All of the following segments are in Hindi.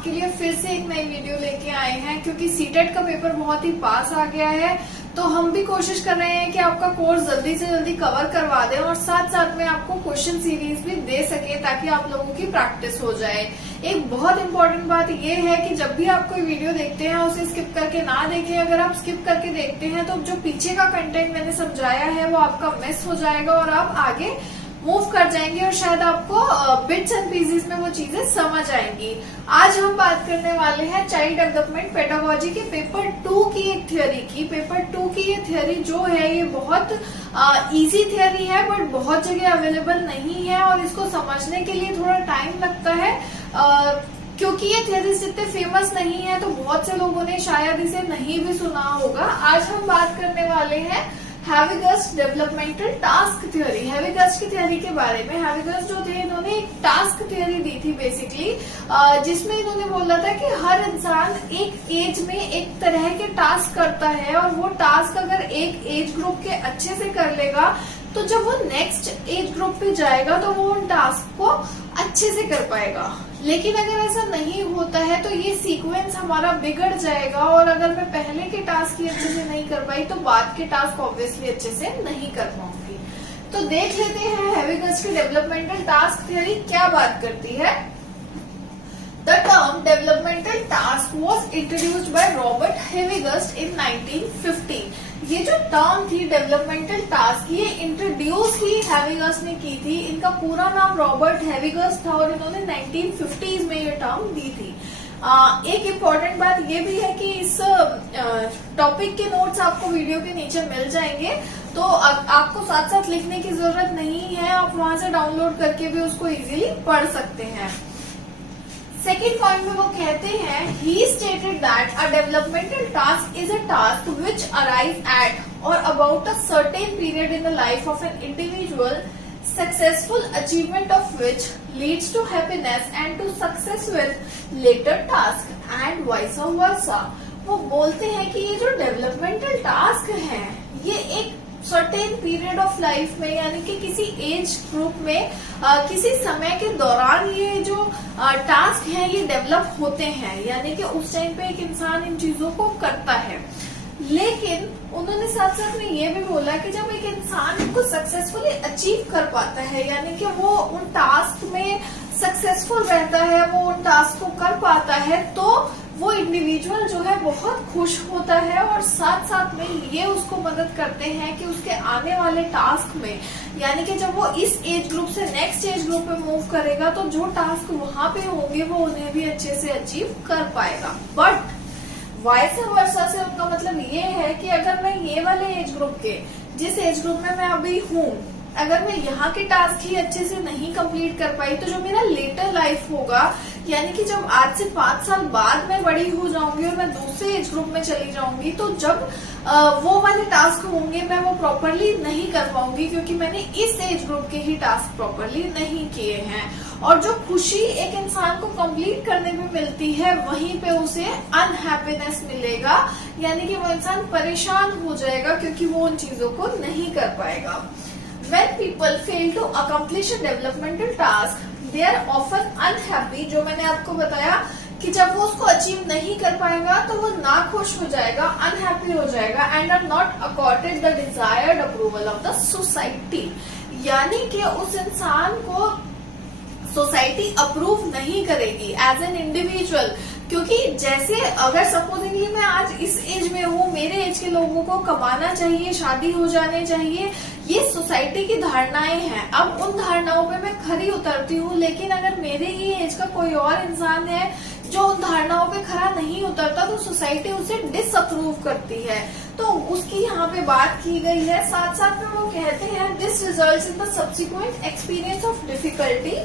आपके लिए फिर से एक नई वीडियो लेके आए हैं क्योंकि सीटेट का पेपर बहुत ही पास आ गया है। तो हम भी कोशिश कर रहे हैं कि आपका कोर्स जल्दी से जल्दी कवर करवा दें और साथ साथ में आपको क्वेश्चन सीरीज भी दे सके ताकि आप लोगों की प्रैक्टिस हो जाए। एक बहुत इंपॉर्टेंट बात ये है कि जब भी आप कोई वीडियो देखते हैं उसे स्किप करके ना देखें। अगर आप स्किप करके देखते हैं तो जो पीछे का कंटेंट मैंने समझाया है वो आपका मिस हो जाएगा और आप आगे मूव कर जाएंगे और शायद आपको बिट्स एंड पीसेस में वो चीजें समझ आएंगी। आज हम बात करने वाले हैं चाइल्ड डेवलपमेंट पेडागोजी के पेपर 2 की एक थ्योरी की। पेपर 2 की ये थ्योरी जो है ये बहुत इजी थ्योरी है बट बहुत जगह अवेलेबल नहीं है और इसको समझने के लिए थोड़ा टाइम लगता है। क्योंकि ये थ्योरी इतने फेमस नहीं है तो बहुत से लोगों ने शायद इसे नहीं भी सुना होगा। आज हम बात करने वाले हैं हैविगस डेवलपमेंटल टास्क थ्योरी। हैविगस की थ्योरी के बारे में। हैविगस जो थे इन्होंने एक टास्क थ्योरी दी थी बेसिकली, जिसमें इन्होंने बोला था कि हर इंसान एक एज में एक तरह के टास्क करता है और वो टास्क अगर एक एज ग्रुप के अच्छे से कर लेगा तो जब वो नेक्स्ट एज ग्रुप पे जाएगा तो वो उन टास्क को अच्छे से कर पाएगा। लेकिन अगर ऐसा नहीं होता है तो ये सीक्वेंस हमारा बिगड़ जाएगा और अगर मैं पहले के टास्क ही अच्छे से नहीं कर पाई तो बाद के टास्क ऑब्वियसली अच्छे से नहीं कर पाऊंगी। तो देख लेते हैं हैविगस की डेवलपमेंटल टास्क थ्योरी क्या बात करती है। The term developmental task was introduced by Robert Havigus in 1950। ये जो टर्म थी डेवलपमेंटल टास्क ये इंट्रोड्यूस ही हैविगस ने की थी। इनका पूरा नाम रॉबर्ट हैविगस था और इन्होंने 1950s में ये टर्म दी थी। एक इम्पॉर्टेंट बात ये भी है कि इस टॉपिक के नोट्स आपको वीडियो के नीचे मिल जाएंगे तो आपको साथ साथ लिखने की जरूरत नहीं है, आप वहां से डाउनलोड करके भी उसको इजीली पढ़ सकते हैं। सेकेंड पॉइंट में वो कहते हैं he stated that a developmental task is a task which arrive at or about a certain period in the life of an individual, successful achievement of which leads to happiness and to success with later task and vice versa. वो बोलते हैं कि ये जो डेवलपमेंटल टास्क है ये एक सर्टेन पीरियड ऑफ लाइफ में यानी कि किसी एज ग्रुप में किसी समय के दौरान ये जो टास्क है ये डेवलप होते हैं, यानी कि उस टाइम पे एक इंसान इन चीजों को करता है। लेकिन उन्होंने साथ साथ में ये भी बोला कि जब एक इंसान को सक्सेसफुली अचीव कर पाता है यानी कि वो उन टास्क में सक्सेसफुल रहता है, वो उन टास्क को कर पाता है तो वो इंडिविजुअल जो है बहुत खुश होता है और साथ साथ में ये उसको मदद करते हैं कि उसके आने वाले टास्क में यानी कि जब वो इस एज ग्रुप से नेक्स्ट एज ग्रुप में मूव करेगा तो जो टास्क वहां पे होंगे वो उन्हें भी अच्छे से अचीव कर पाएगा। बट वाइस वर्सा से उनका मतलब ये है कि अगर मैं ये वाले एज ग्रुप के जिस एज ग्रुप में मैं अभी हूँ अगर मैं यहाँ के टास्क ही अच्छे से नहीं कंप्लीट कर पाई तो जो मेरा लेटर लाइफ होगा यानी कि जब आज से 5 साल बाद मैं बड़ी हो जाऊंगी और मैं दूसरे एज ग्रुप में चली जाऊंगी तो जब वो वाले टास्क होंगे मैं वो प्रॉपरली नहीं कर पाऊंगी क्योंकि मैंने इस एज ग्रुप के ही टास्क प्रॉपरली नहीं किए हैं। और जो खुशी एक इंसान को कंप्लीट करने में मिलती है वहीं पे उसे अनहैप्पीनेस मिलेगा यानी कि वो इंसान परेशान हो जाएगा क्योंकि वो उन चीजों को नहीं कर पाएगा। When people fail to accomplish a developmental task, they are often unhappy। जो मैंने आपको बताया कि जब वो उसको अचीव नहीं कर पाएगा तो वो नाखुश हो जाएगा, अनहैप्पी हो जाएगा and are not accorded the desired approval of the society. यानी कि उस इंसान को सोसाइटी अप्रूव नहीं करेगी एज एन इंडिविजुअल क्योंकि जैसे अगर सपोजिंगली मैं आज इस एज में हूँ, मेरे एज के लोगों को कमाना चाहिए, शादी हो जाने चाहिए, ये सोसाइटी की धारणाएं हैं। अब उन धारणाओं पे मैं खरी उतरती हूँ लेकिन अगर मेरे ही एज का कोई और इंसान है जो उन धारणाओं पे खरा नहीं उतरता तो सोसाइटी उसे डिसअप्रूव करती है। तो उसकी यहाँ पे बात की गई है। साथ साथ में वो कहते हैं this results in the subsequent experience of difficulty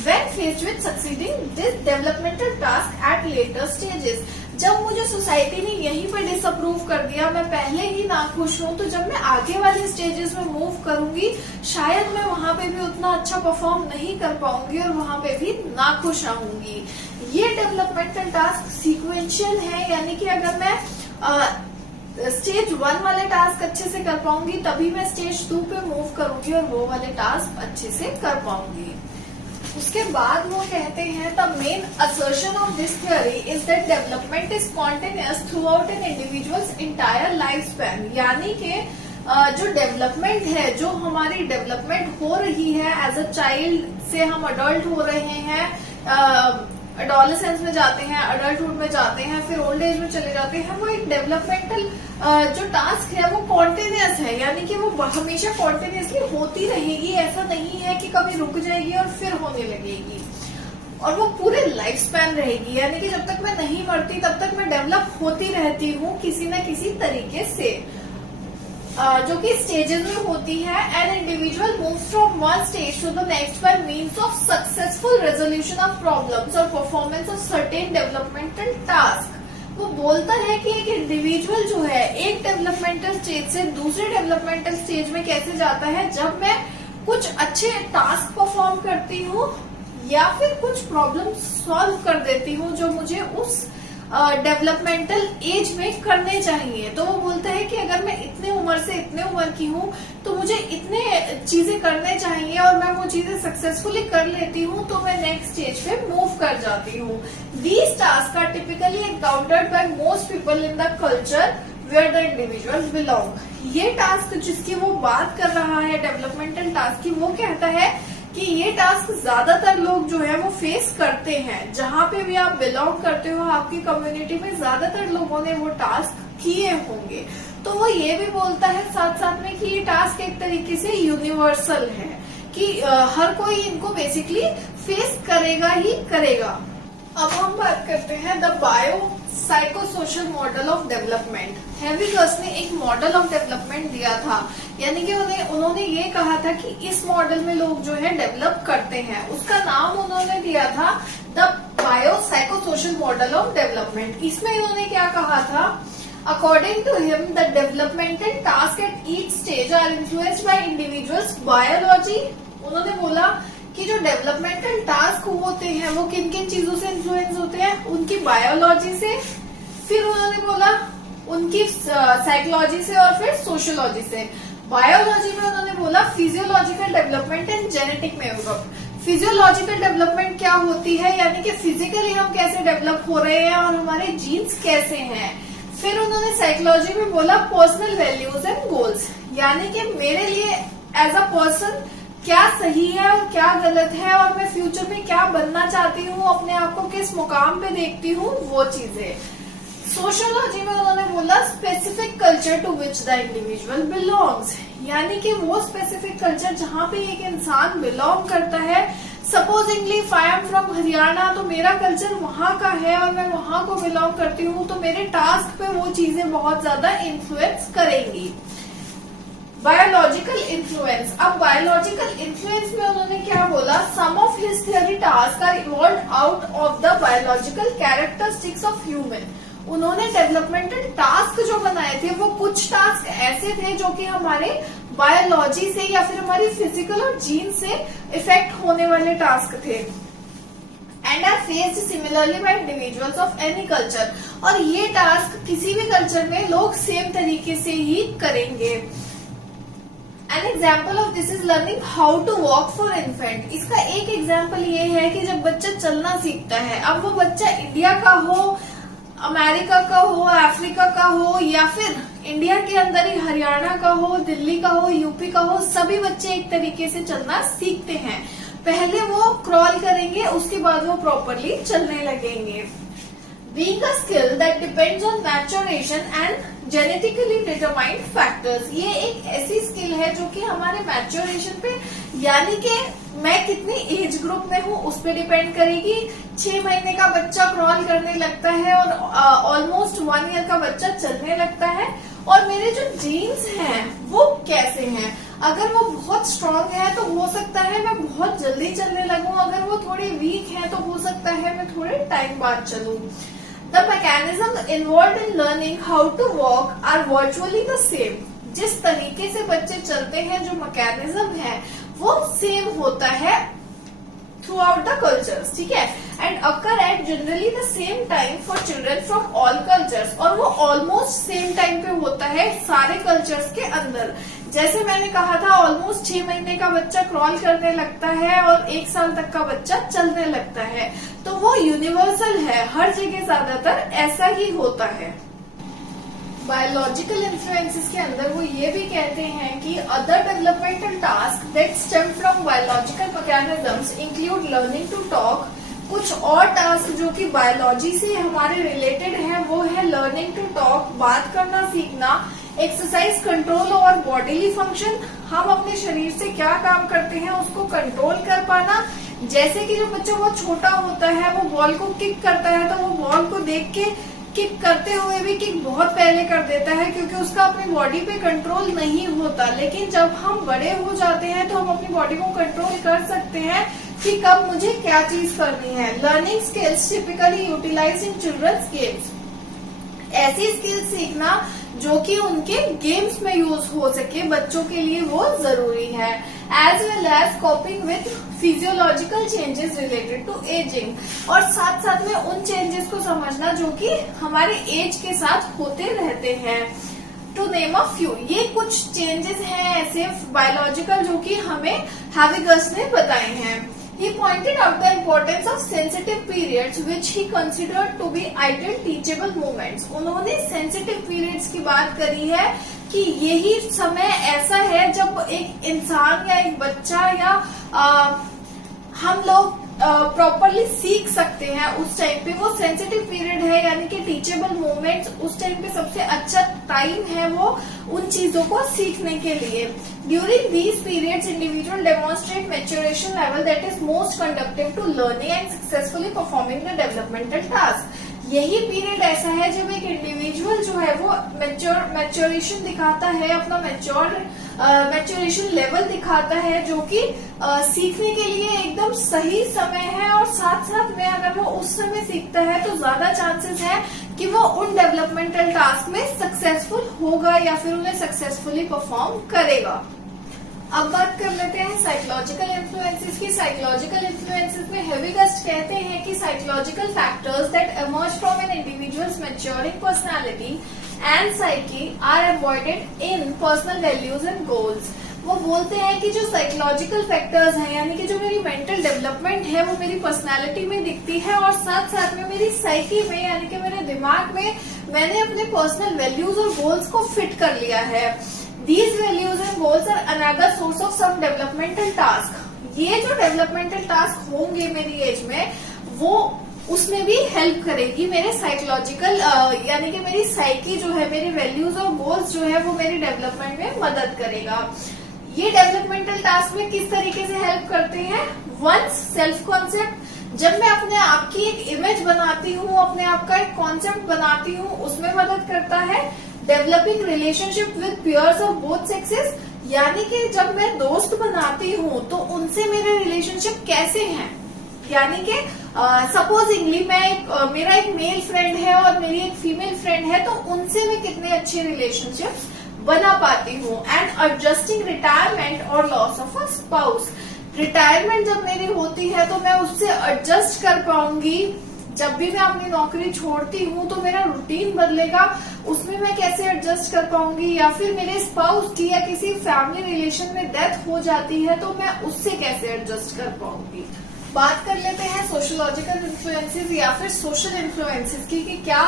when faced with succeeding this developmental task at later stages। जब मुझे सोसाइटी ने यहीं पर डिसअप्रूव कर दिया, मैं पहले ही नाखुश हूँ, तो जब मैं आगे वाले स्टेजेस में मूव करूंगी शायद मैं वहां पे भी उतना अच्छा परफॉर्म नहीं कर पाऊंगी और वहां पे भी नाखुश रहूंगी। ये डेवलपमेंटल टास्क सीक्वेंशियल है यानी कि अगर मैं स्टेज 1 वाले टास्क अच्छे से कर पाऊंगी तभी मैं स्टेज 2 पे मूव करूंगी और वो वाले टास्क अच्छे से कर पाऊंगी। उसके बाद वो कहते हैं the main assertion of this theory is that development is spontaneous throughout an individuals entire life span. यानी कि जो डेवलपमेंट है, जो हमारी डेवलपमेंट हो रही है एज अ चाइल्ड से हम अडल्ट हो रहे हैं, एडोलेसेंस में जाते हैं, अडल्टहुड में जाते हैं, फिर ओल्ड एज में चले जाते हैं, वो एक डेवलपमेंटल जो टास्क है वो कॉन्टिन्यूस है। यानी कि वो हमेशा कॉन्टिन्यूसली होती रहेगी, ऐसा नहीं है कि कभी रुक जाएगी और फिर होने लगेगी, और वो पूरे लाइफ स्पैन रहेगी। यानी कि जब तक मैं नहीं मरती तब तक मैं डेवलप होती रहती हूँ किसी न किसी तरीके से, जो कि स्टेजेस में होती है। An individual moves from one stage to the next by means of successful resolution of problems और performance of certain developmental task. वो बोलता है कि एक इंडिविजुअल जो है एक डेवलपमेंटल स्टेज से दूसरे डेवलपमेंटल स्टेज में कैसे जाता है, जब मैं कुछ अच्छे टास्क परफॉर्म करती हूँ या फिर कुछ प्रॉब्लम सॉल्व कर देती हूँ जो मुझे उस डेवलपमेंटल एज में करने चाहिए। तो वो बोलता है कि अगर मैं इतने उम्र से इतने उम्र की हूँ तो मुझे इतने चीजें करने चाहिए और मैं वो चीजें सक्सेसफुली कर लेती हूँ तो मैं नेक्स्ट स्टेज पे मूव कर जाती हूँ। These task are typically encountered by most people in the culture where the individuals belong. ये टास्क जिसकी वो बात कर रहा है डेवलपमेंटल टास्क की, वो कहता है कि ये टास्क ज्यादातर लोग जो है वो फेस करते हैं। जहां पे भी आप बिलोंग करते हो, आपकी कम्युनिटी में ज्यादातर लोगों ने वो टास्क किए होंगे। तो वो ये भी बोलता है साथ साथ में कि ये टास्क एक तरीके से यूनिवर्सल है, कि हर कोई इनको बेसिकली फेस करेगा ही करेगा। अब हम बात करते हैं the biopsychosocial model of development. हैविगस ने एक मॉडल ऑफ डेवलपमेंट दिया था, यानी कि उन्होंने ये कहा था कि इस मॉडल में लोग जो है डेवलप करते हैं। उसका नाम उन्होंने दिया था the biopsychosocial model of development. इसमें इन्होंने क्या कहा था, according to him the developmental task at each stage are influenced by individuals biology. उन्होंने बोला कि जो डेवलपमेंटल टास्क होते हैं वो किन किन चीजों से इन्फ्लुएंस होते हैं, उनकी बायोलॉजी से, फिर उन्होंने बोला उनकी साइकोलॉजी से, और फिर सोशियोलॉजी से। बायोलॉजी में उन्होंने बोला physiological development and genetic makeup. Physiological development क्या होती है, यानी कि फिजिकली हम कैसे डेवलप हो रहे हैं और हमारे जीन्स कैसे हैं। फिर उन्होंने साइकोलॉजी में बोला पर्सनल वैल्यूज एंड गोल्स, यानी कि मेरे लिए एज अ पर्सन क्या सही है और क्या गलत है, और मैं फ्यूचर में क्या बनना चाहती हूँ, अपने आप को किस मुकाम पे देखती हूँ, वो चीजें। सोशियोलॉजी में उन्होंने बोला specific culture to which the individual belongs, यानी कि वो स्पेसिफिक कल्चर जहाँ पे एक इंसान बिलोंग करता है। Supposedly I am from Haryana, तो मेरा कल्चर वहां का है और मैं वहां को बिलोंग करती हूँ, तो मेरे टास्क पे वो चीजें बहुत ज्यादा इन्फ्लुएंस करेंगी। Biological influence. अब बायोलॉजिकल इन्फ्लुएंस में उन्होंने क्या बोला, some of his theory task are evolve out of the biological characteristics of human. उन्होंने डेवलपमेंटल टास्क जो बनाए थे वो कुछ टास्क ऐसे थे जो कि हमारे बायोलॉजी से या फिर हमारी फिजिकल और जीन से इफेक्ट होने वाले टास्क थे। And are faced similarly by individuals of any culture. और ये टास्क किसी भी कल्चर में लोग सेम तरीके से ही करेंगे। An example of this is learning how to walk for infant. इसका एक एग्जाम्पल ये है कि जब बच्चा चलना सीखता है, अब वो बच्चा इंडिया का हो, अमेरिका का हो, अफ्रीका का हो, या फिर इंडिया के अंदर ही हरियाणा का हो, दिल्ली का हो, यूपी का हो, सभी बच्चे एक तरीके से चलना सीखते हैं। पहले वो क्रॉल करेंगे, उसके बाद वो प्रॉपरली चलने लगेंगे। Being a skill that depends on maturation and genetically determined factors। ये एक ऐसी स्किल है जो कि हमारे मैच्योरेशन पे, यानी कि मैं कितनी एज ग्रुप में हूँ उस पर डिपेंड करेगी। 6 महीने का बच्चा क्रॉल करने लगता है और ऑलमोस्ट 1 ईयर का बच्चा चलने लगता है। और मेरे जो जीन्स हैं वो कैसे हैं, अगर वो बहुत स्ट्रांग है तो हो सकता है मैं बहुत जल्दी चलने लगूं, अगर वो थोड़ी वीक है तो हो सकता है मैं थोड़े टाइम बाद चलूं। The mechanism involved in learning how to walk are virtually the same। जिस तरीके से बच्चे चलते हैं, जो मैकेनिज्म है वो सेम होता है थ्रू आउट द कल्चर्स, ठीक है। And occur at generally the same time for children from all cultures, और वो ऑलमोस्ट सेम टाइम पे होता है सारे कल्चर्स के अंदर। जैसे मैंने कहा था ऑलमोस्ट 6 महीने का बच्चा क्रॉल करने लगता है और 1 साल तक का बच्चा चलने लगता है, तो वो यूनिवर्सल है, हर जगह ज्यादातर ऐसा ही होता है। बायोलॉजिकल इन्फ्लुएंसेस के अंदर वो ये भी कहते हैं कि other developmental task that stem from biological mechanisms include learning to talk. कुछ और टास्क जो कि बायोलॉजी से हमारे रिलेटेड है वो है लर्निंग टू टॉक, बात करना सीखना, एक्सरसाइज कंट्रोल और बॉडीली फंक्शन, हम अपने शरीर से क्या काम करते हैं उसको कंट्रोल कर पाना। जैसे कि जब बच्चा बहुत छोटा होता है वो बॉल को किक करता है तो वो बॉल को देख के किक करते हुए भी किक बहुत पहले कर देता है क्योंकि उसका अपनी बॉडी पे कंट्रोल नहीं होता। लेकिन जब हम बड़े हो जाते हैं तो हम अपनी बॉडी को कंट्रोल कर सकते हैं कि कब मुझे क्या चीज करनी है। लर्निंग स्किल्स टिपिकली यूटिलाइज इन चिल्ड्रंस गेम्स, ऐसी स्किल्स सीखना जो कि उनके गेम्स में यूज हो सके, बच्चों के लिए वो जरूरी है। As well as coping with physiological changes related to aging, और साथ साथ में उन चेंजेस को समझना जो कि हमारे एज के साथ होते रहते हैं। टू नेम अ फ्यू, ये कुछ चेंजेस हैं ऐसे बायोलॉजिकल जो कि हमें हैविगस ने बताए हैं। He pointed out the importance of sensitive periods which he considered to be ideal teachable moments. उन्होंने sensitive periods की बात करी है कि यही समय ऐसा है जब एक इंसान या एक बच्चा या हम लोग प्रॉपरली सीख सकते हैं। उस टाइम पे वो सेंसिटिव पीरियड है, यानी कि टीचेबल मोमेंट्स, उस टाइम पे सबसे अच्छा टाइम है वो उन चीजों को सीखने के लिए। During these periods individual demonstrate maturation level that is most conductive to learning and successfully performing the developmental task. यही पीरियड ऐसा है जब एक इंडिविजुअल जो है वो मैच्योरेशन दिखाता है, अपना मैच्योरेशन लेवल दिखाता है जो कि सीखने के लिए एकदम सही समय है। और साथ साथ में अगर वो उस समय सीखता है तो ज्यादा चांसेस है कि वो उन डेवलपमेंटल टास्क में सक्सेसफुल होगा या फिर उन्हें सक्सेसफुली परफॉर्म करेगा। अब बात कर लेते हैं साइकोलॉजिकल इन्फ्लुएंसेस की। साइकोलॉजिकल इन्फ्लुएंसेस में हेविगस्ट कहते हैं कि psychological factors that emerge from an individual's maturing personality and psyche are avoided in personal values and goals. वो बोलते हैं कि जो साइकोलॉजिकल फैक्टर्स हैं, यानी कि जो मेरी मेंटल डेवलपमेंट है वो मेरी पर्सनालिटी में दिखती है और साथ साथ में मेरी साइकी में, यानी कि मेरे दिमाग में मैंने अपने पर्सनल वैल्यूज और गोल्स को फिट कर लिया है। These values and goals are another source of some developmental task. ये जो डेवलपमेंटल टास्क होंगे मेरी एज में वो उसमें भी हेल्प करेगी मेरे साइकोलॉजिकल, यानी कि मेरी साइकी जो है, मेरे वैल्यूज और गोल्स जो है वो मेरी डेवलपमेंट में मदद करेगा। ये डेवलपमेंटल टास्क में किस तरीके से हेल्प करते हैं? वंस सेल्फ कॉन्सेप्ट, जब मैं अपने आप की एक इमेज बनाती हूँ, अपने आप का एक कॉन्सेप्ट बनाती हूँ, उसमें मदद करता है। Developing relationship with peers of both sexes, यानी कि जब मैं दोस्त बनाती हूँ तो उनसे मेरे रिलेशनशिप कैसे हैं, यानी कि सपोजिंगली मेरा एक मेल फ्रेंड है और मेरी एक फीमेल फ्रेंड है तो उनसे मैं कितने अच्छे रिलेशनशिप्स बना पाती हूँ। एंड एडजस्टिंग रिटायरमेंट और loss of a spouse, retirement जब मेरी होती है तो मैं उससे एडजस्ट कर पाऊंगी। जब भी मैं अपनी नौकरी छोड़ती हूँ तो मेरा रूटीन बदलेगा, उसमें मैं कैसे एडजस्ट कर पाऊंगी, या फिर मेरे स्पाउस की या किसी फैमिली रिलेशन में डेथ हो जाती है तो मैं उससे कैसे एडजस्ट कर पाऊंगी। बात कर लेते हैं सोशियोलॉजिकल इन्फ्लुएंसेस या फिर सोशल इन्फ्लुएंसेस की कि क्या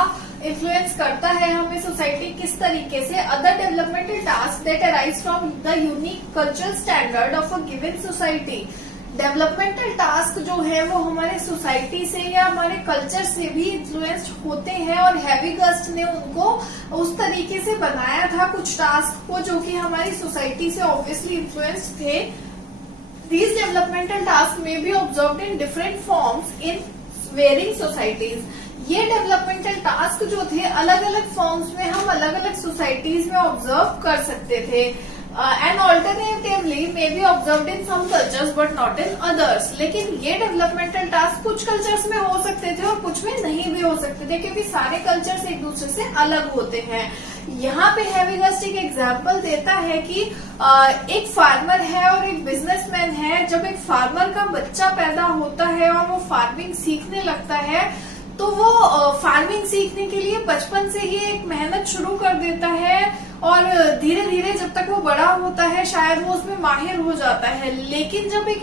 इन्फ्लुएंस करता है हमें सोसाइटी किस तरीके से। Other developmental task that arise from the unique cultural standard of a given society. Developmental task जो है वो हमारे सोसाइटी से या हमारे कल्चर से भी इन्फ्लुएंस्ड होते हैं और हैविगस्ट ने उनको उस तरीके से बनाया था कुछ टास्क को जो कि हमारी सोसाइटी से ऑब्वियसली इन्फ्लुएंस्ड थे। These developmental tasks may be observed in different forms in varying societies. ये डेवलपमेंटल टास्क जो थे अलग अलग फॉर्म्स में हम अलग अलग सोसाइटीज में ऑब्जर्व कर सकते थे। And alternatively may be observed in some cultures but not in others. लेकिन ये डेवलपमेंटल टास्क कुछ कल्चर्स में हो सकते थे और कुछ में नहीं भी हो सकते थे क्योंकि सारे कल्चर्स एक दूसरे से अलग होते हैं। यहाँ पे हैवीगस्ट एक एग्जाम्पल देता है कि एक फार्मर है और एक बिजनेसमैन है। जब एक फार्मर का बच्चा पैदा होता है और वो फार्मिंग सीखने लगता है तो वो फार्मिंग सीखने के लिए बचपन से ही एक मेहनत शुरू कर देता है और धीरे धीरे जब तक वो बड़ा होता है शायद वो उसमें माहिर हो जाता है। लेकिन जब एक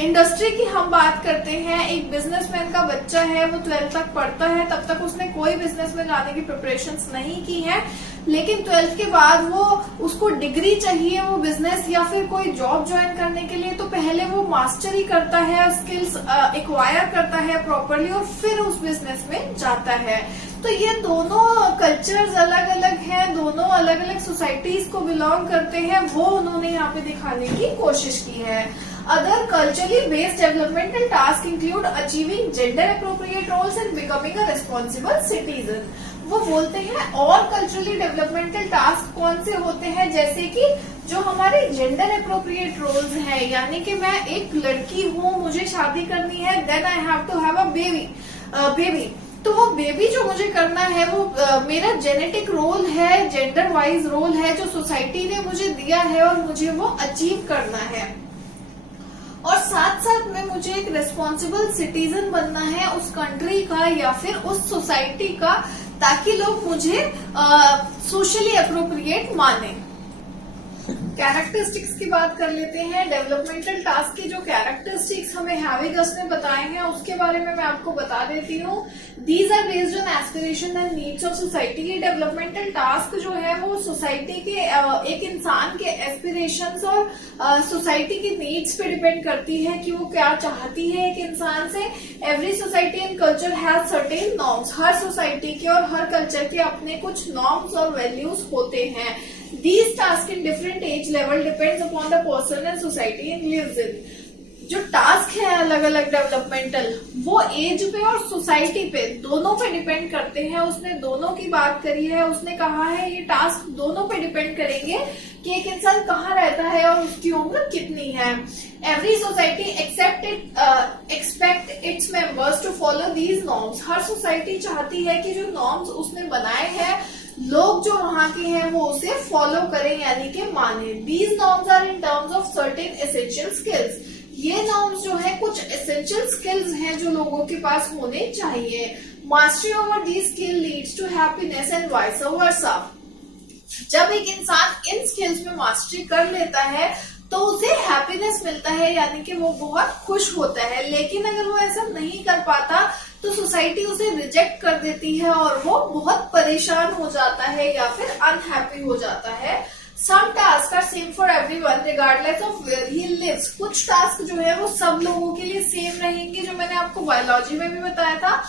इंडस्ट्री की हम बात करते हैं, एक बिजनेसमैन का बच्चा है, वो 12th तक पढ़ता है, तब तक उसने कोई बिजनेस में जाने की प्रिपरेशंस नहीं की है, लेकिन 12th के बाद वो उसको डिग्री चाहिए वो बिजनेस या फिर कोई जॉब ज्वाइन करने के लिए, तो पहले वो मास्टरी करता है, स्किल्स एक्वायर करता है प्रॉपरली और फिर उस बिजनेस में जाता है। तो ये दोनों कल्चर्स अलग अलग हैं, दोनों अलग अलग सोसाइटीज को बिलोंग करते हैं, वो उन्होंने यहाँ पे दिखाने की कोशिश की है। Other culturally based developmental task include achieving gender appropriate roles and becoming a responsible citizen. वो बोलते हैं और कल्चरली डेवलपमेंटल टास्क कौन से होते हैं, जैसे कि जो हमारे जेंडर अप्रोप्रिएट रोल्स हैं, यानी कि मैं एक लड़की हूँ, मुझे शादी करनी है, then I have to have a baby, तो वो बेबी जो मुझे करना है वो मेरा जेनेटिक रोल है, जेंडर वाइज रोल है जो सोसाइटी ने मुझे दिया है और मुझे वो अचीव करना है। और साथ साथ में मुझे एक रिस्पॉन्सिबल सिटीजन बनना है उस कंट्री का या फिर उस सोसाइटी का, ताकि लोग मुझे सोशली अप्रोप्रिएट माने। कैरेक्टरिस्टिक्स की बात कर लेते हैं। डेवलपमेंटल टास्क की जो कैरेक्टरिस्टिक्स हमें हैवीगस्ट ने बताए हैं उसके बारे में मैं आपको बता देती हूँ। These are based on aspiration and needs of society. ये डेवलपमेंटल टास्क जो है वो सोसाइटी के एक इंसान के एस्पिरेशंस और सोसाइटी की नीड्स पे डिपेंड करती है कि वो क्या चाहती है एक इंसान से। Every society and culture has certain norms. हर सोसाइटी के और हर कल्चर के अपने कुछ नॉर्म्स और वैल्यूज होते हैं। These tasks in different age level depends upon the person and society it lives in. जो टास्क है अलग अलग डेवलपमेंटल वो एज पे और सोसाइटी पे दोनों पे डिपेंड करते हैं। उसने दोनों की बात करी है, उसने कहा है ये टास्क दोनों पे डिपेंड करेंगे कि एक इंसान कहाँ रहता है और उसकी उम्र कितनी है। Every society expect its members to follow these norms. हर सोसाइटी चाहती है कि जो नॉर्म्स उसने बनाए हैं लोग जो वहां के हैं वो उसे फॉलो करें यानी कि माने। These norms are in terms of certain essential skills. ये नॉर्म्स जो है कुछ एसेंशियल स्किल्स हैं जो लोगों के पास होने चाहिए। Mastery over these skill leads to happiness and vice versa. जब एक इंसान इन स्किल्स में मास्टरी कर लेता है तो उसे हैप्पीनेस मिलता है यानी कि वो बहुत खुश होता है। लेकिन अगर वो ऐसा नहीं कर पाता तो सोसाइटी उसे रिजेक्ट कर देती है और वो बहुत परेशान हो जाता है या फिर अनहैप्पी हो जाता है। Some tasks are same for everyone regardless of where he lives. कुछ टास्क जो है वो सब लोगों के लिए सेम रहेंगे, जो मैंने आपको बायोलॉजी में भी बताया था।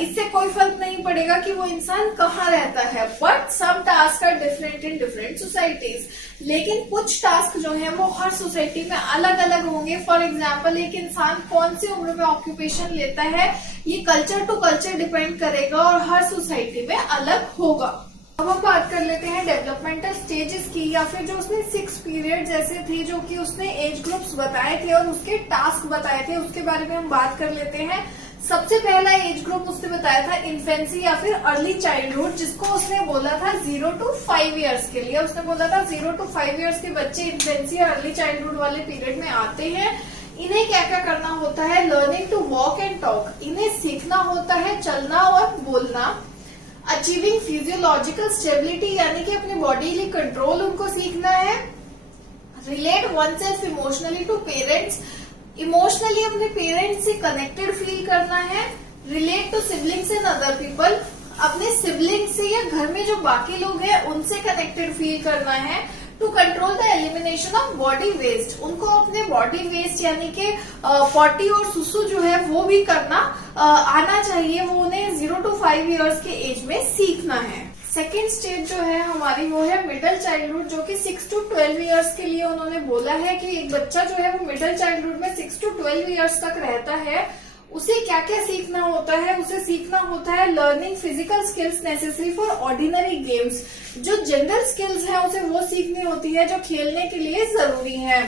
इससे कोई फर्क नहीं पड़ेगा कि वो इंसान कहाँ रहता है। But some task are different in different societies. लेकिन कुछ टास्क जो है वो हर सोसाइटी में अलग अलग होंगे। फॉर एग्जाम्पल एक इंसान कौन सी उम्र में ऑक्यूपेशन लेता है ये कल्चर टू कल्चर डिपेंड करेगा और हर सोसाइटी में अलग होगा। अब हम बात कर लेते हैं डेवलपमेंटल स्टेजेस की, या फिर जो उसने 6 पीरियड जैसे थे जो कि उसने एज ग्रुप्स बताए थे और उसके टास्क बताए थे, उसके बारे में हम बात कर लेते हैं। सबसे पहला एज ग्रुप उसने बताया था इन्फेंसी या फिर अर्ली चाइल्डहुड, जिसको उसने बोला था 0 to 5 ईयर्स के लिए। उसने बोला था 0 to 5 ईयर्स के बच्चे इन्फेंसी और अर्ली चाइल्डहुड वाले पीरियड में आते हैं। इन्हें क्या क्या करना होता है? Learning to walk and talk. इन्हें सीखना होता है चलना और बोलना। अचीविंग फिजियोलॉजिकल स्टेबिलिटी यानी कि अपने बॉडीली कंट्रोल उनको सीखना है। Relate oneself emotionally to parents. Emotionally अपने पेरेंट्स से कनेक्टेड फील करना है। Relate to siblings and other people. अपने सिबलिंग से या घर में जो बाकी लोग हैं उनसे कनेक्टेड फील करना है। To control the elimination of body waste. उनको अपने बॉडी वेस्ट यानी कि पॉटी और सुसु जो है वो भी करना आना चाहिए। वो उन्हें 0 to 5 ईयर्स के एज में सीखना है। सेकेंड स्टेज जो है हमारी वो है मिडिल चाइल्डहुड, जो कि 6 to 12 ईयर्स के लिए उन्होंने बोला है कि एक बच्चा जो है वो मिडिल चाइल्डहुड में 6 to 12 ईयर्स तक रहता है। उसे क्या क्या सीखना होता है? उसे सीखना होता है learning physical skills necessary for ordinary games. जो जनरल स्किल्स हैं उसे वो सीखनी होती है जो खेलने के लिए जरूरी है।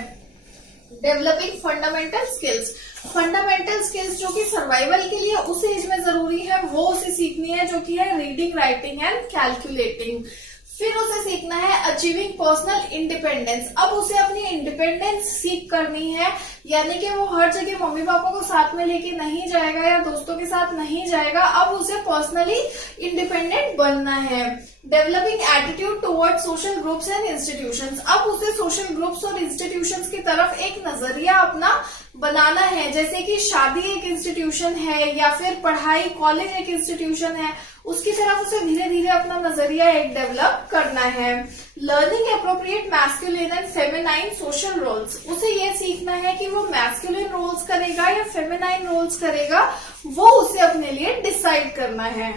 Developing fundamental skills. Fundamental skills जो कि सर्वाइवल के लिए उस एज में जरूरी है वो उसे सीखनी है, जो कि है रीडिंग, राइटिंग एंड कैलकुलेटिंग। फिर उसे सीखना है अचीविंग पर्सनल इंडिपेंडेंस। अब उसे अपनी इंडिपेंडेंस सीख करनी है, यानी कि वो हर जगह मम्मी पापा को साथ में लेके नहीं जाएगा या दोस्तों के साथ नहीं जाएगा। अब उसे पर्सनली इंडिपेंडेंट बनना है। Developing attitude towards social groups and institutions. अब उसे सोशल ग्रुप्स और इंस्टीट्यूशंस की तरफ एक नजरिया अपना बनाना है, जैसे कि शादी एक इंस्टीट्यूशन है या फिर पढ़ाई, कॉलेज एक इंस्टीट्यूशन है, उसकी तरफ उसे धीरे धीरे अपना नजरिया एक डेवलप करना है। Learning appropriate masculine and feminine social roles. उसे ये सीखना है कि वो मैस्कुलिन रोल्स करेगा या फेमिनाइन रोल्स करेगा, वो उसे अपने लिए डिसाइड करना है।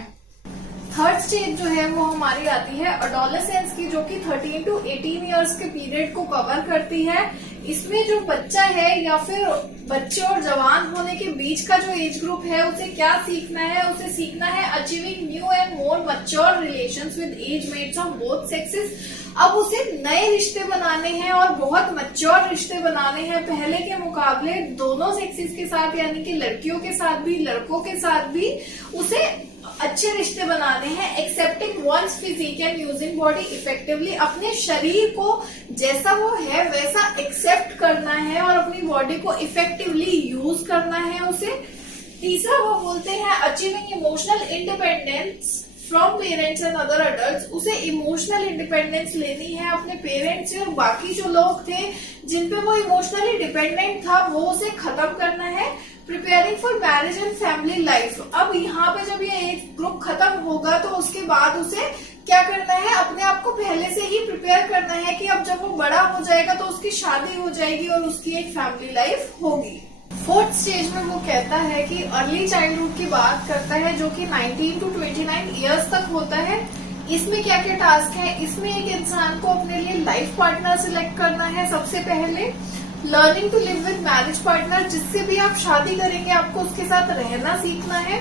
थर्ड स्टेज जो है वो हमारी आती है अडोलेसेंस की, जो कि 13 to 18 इयर्स के पीरियड को कवर करती है। इसमें जो बच्चा है या फिर बच्चे और जवान होने के बीच का जो एज ग्रुप है, उसे क्या सीखना है? उसे सीखना है achieving new and more mature relations with age mates of both sexes. अब उसे नए रिश्ते बनाने हैं और बहुत मैच्योर रिश्ते बनाने हैं पहले के मुकाबले दोनों सेक्सेस के साथ, यानी कि लड़कियों के साथ भी लड़कों के साथ भी उसे अच्छे रिश्ते बनाने हैं। Accepting one's physique and using body effectively. अपने शरीर को जैसा वो है वैसा एक्सेप्ट करना है और अपनी बॉडी को इफेक्टिवली यूज करना है उसे। तीसरा वो बोलते हैं achieving emotional independence from parents and other adults. उसे इमोशनल इंडिपेंडेंस लेनी है अपने पेरेंट्स से और बाकी जो लोग थे जिन पे वो इमोशनली डिपेंडेंट था वो उसे खत्म करना है। Preparing for marriage and family life. अब यहाँ पे जब ये एज ग्रुप खत्म होगा तो उसके बाद उसे क्या करना है? अपने आप को पहले से ही प्रिपेयर करना है कि अब जब वो बड़ा हो जाएगा तो उसकी शादी हो जाएगी और उसकी एक फैमिली लाइफ होगी। फोर्थ स्टेज में वो कहता है कि अर्ली चाइल्डहुड की बात करता है, जो कि 19 to 29 इयर्स तक होता है। इसमें क्या क्या टास्क है? इसमें एक इंसान को अपने लिए लाइफ पार्टनर सिलेक्ट करना है सबसे पहले। Learning to live with marriage partner, जिससे भी आप शादी करेंगे आपको उसके साथ रहना सीखना है।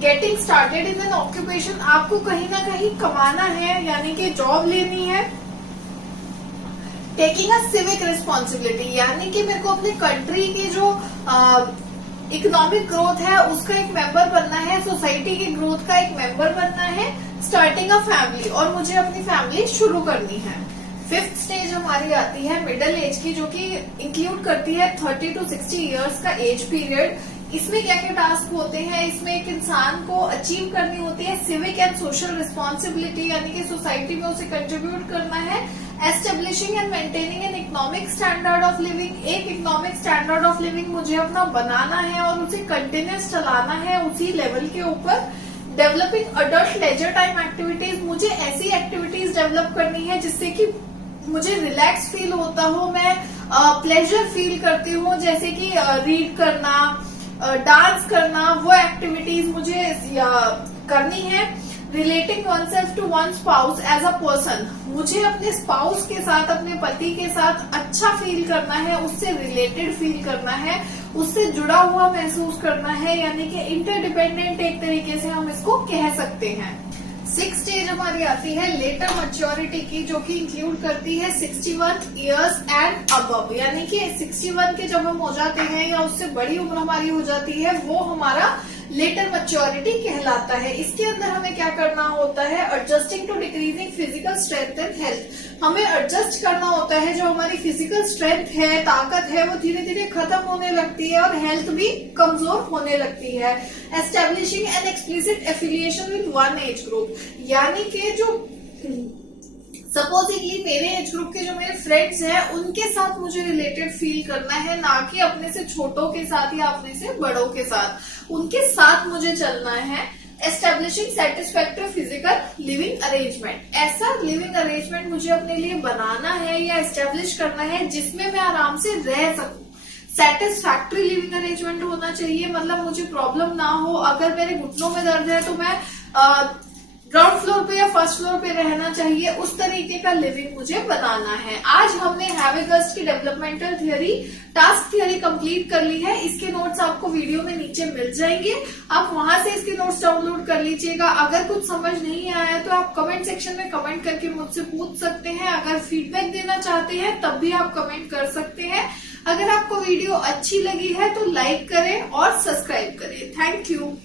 Getting started in an occupation, आपको कहीं ना कहीं कमाना है, यानी कि जॉब लेनी है। टेकिंग अ सिविक रिस्पॉन्सिबिलिटी, यानी कि मेरे को अपने कंट्री की जो इकोनॉमिक ग्रोथ है उसका एक मेंबर बनना है, सोसाइटी की ग्रोथ का एक मेंबर बनना है। स्टार्टिंग अ फैमिली, और मुझे अपनी फैमिली शुरू करनी है। फिफ्थ स्टेज हमारी आती है मिडिल एज की, जो कि इंक्लूड करती है 30 to 60 इयर्स का एज पीरियड। इसमें क्या क्या टास्क होते हैं? इसमें एक इंसान को अचीव करनी होती है सिविक एंड सोशल रिस्पॉन्सिबिलिटी, यानी कि सोसाइटी में उसे कंट्रीब्यूट करना है। Establishing and maintaining an economic standard of living, एक इकोनॉमिक स्टैंडर्ड ऑफ लिविंग मुझे अपना बनाना है और उसे कंटिन्यूस चलाना है उसी लेवल के ऊपर। Developing adult leisure time activities, मुझे ऐसी एक्टिविटीज डेवलप करनी है जिससे कि मुझे रिलैक्स फील होता हो, मैं प्लेजर फील करती हूँ, जैसे कि रीड करना, डांस करना, वो एक्टिविटीज मुझे करनी है। Relating oneself to one spouse as a person, मुझे अपने स्पाउस के साथ, अपने पति के साथ अच्छा फील करना है, उससे रिलेटेड फील करना है, उससे जुड़ा हुआ महसूस करना है, यानी कि इंटरडिपेंडेंट एक तरीके से हम इसको कह सकते हैं। सिक्स स्टेज हमारी आती है लेटर मैच्योरिटी की, जो कि इंक्लूड करती है 61 इयर्स एंड अबव, यानी कि 61 के जब हम हो जाते हैं या उससे बड़ी उम्र हमारी हो जाती है वो हमारा लेटर मैच्योरिटी कहलाता है। इसके अंदर हमें क्या करना होता है? Adjusting to decreasing physical strength and health. हमें एडजस्ट करना होता है, जो हमारी फिजिकल स्ट्रेंथ है, ताकत है, वो धीरे धीरे खत्म होने लगती है और हेल्थ भी कमजोर होने लगती है। Establishing an explicit affiliation with one age group, यानी कि जो सपोजिटली मेरे एज ग्रुप के जो मेरे फ्रेंड्स हैं उनके साथ मुझे रिलेटेड फील करना है, ना कि अपने से छोटों के साथ या अपने से बड़ों के साथ, उनके साथ मुझे चलना है। Establishing satisfactory physical living arrangement, ऐसा लिविंग अरेंजमेंट मुझे अपने लिए बनाना है या एस्टेब्लिश करना है जिसमें मैं आराम से रह सकूं। सेटिस्फैक्टरी लिविंग अरेंजमेंट होना चाहिए, मतलब मुझे प्रॉब्लम ना हो। अगर मेरे घुटनों में दर्द है तो मैं ग्राउंड फ्लोर पे या फर्स्ट फ्लोर पे रहना चाहिए, उस तरीके का लिविंग मुझे बनाना है। आज हमने हैविगस्ट की developmental theory, task theory complete कर ली है। इसके नोट्स आपको वीडियो में नीचे मिल जाएंगे, आप वहां से इसके नोट्स डाउनलोड कर लीजिएगा। अगर कुछ समझ नहीं आया तो आप कमेंट सेक्शन में कमेंट करके मुझसे पूछ सकते हैं। अगर फीडबैक देना चाहते हैं तब भी आप कमेंट कर सकते हैं। अगर आपको वीडियो अच्छी लगी है तो लाइक करें और सब्सक्राइब करें। Thank you.